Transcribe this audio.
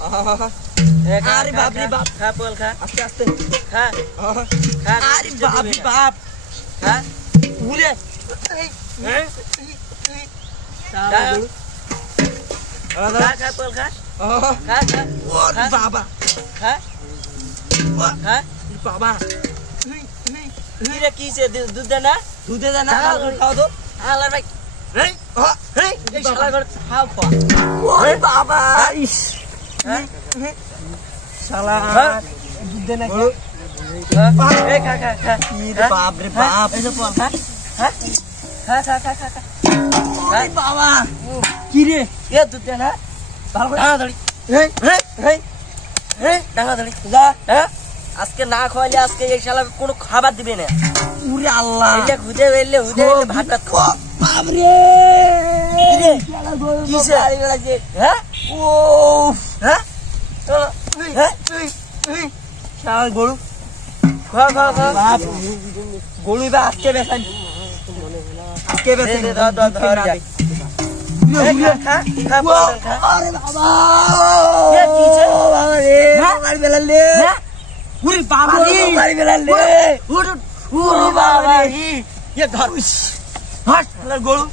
আরে বাপ রে বাপ খা বল খা আস্তে আস্তে খা খা আরে বাপ রে বাপ খা উরে হ্যাঁ খা বল খা খা খা ওরে বাবা খা খা বাবা কিরে কিছে দুধ দে না দুধে দে না খাও তো আলা ভাই এই এই এই শালা ঘর খাও খা ওরে বাবা ইস হ্যাঁ শালা দুধে না এই খা খা খা বাপ রে বাপ এই যে বল খা হ্যাঁ খা খা খা খা খা ওরে বাবা কি রে এ দুধ দে না ভালো করে দাঁড়া দাঁড়ি এই এই এই দাঁড়া দাঁড়ি যা হ্যাঁ আজকে না খাওয়াইলে আজকে এই শালা কোনো খাবার দিবে না ওরে আল্লাহ এটা হুদে বেললে ভাত ভাত খা বাপ রে কিরে কিসে হ্যাঁ ও হ্যাঁ চলো হ্যাঁ শালা গরু খা খা খা বাপ গরু বা আজকে বেচান আজকে বেচান ধর যা খা খা বল খা আরে বাবা এ কিছে বাবা রে মারি বেলালে ওরে বাবা রে মারি বেলালে ওরে বাবা রে এ ধর হাট গরু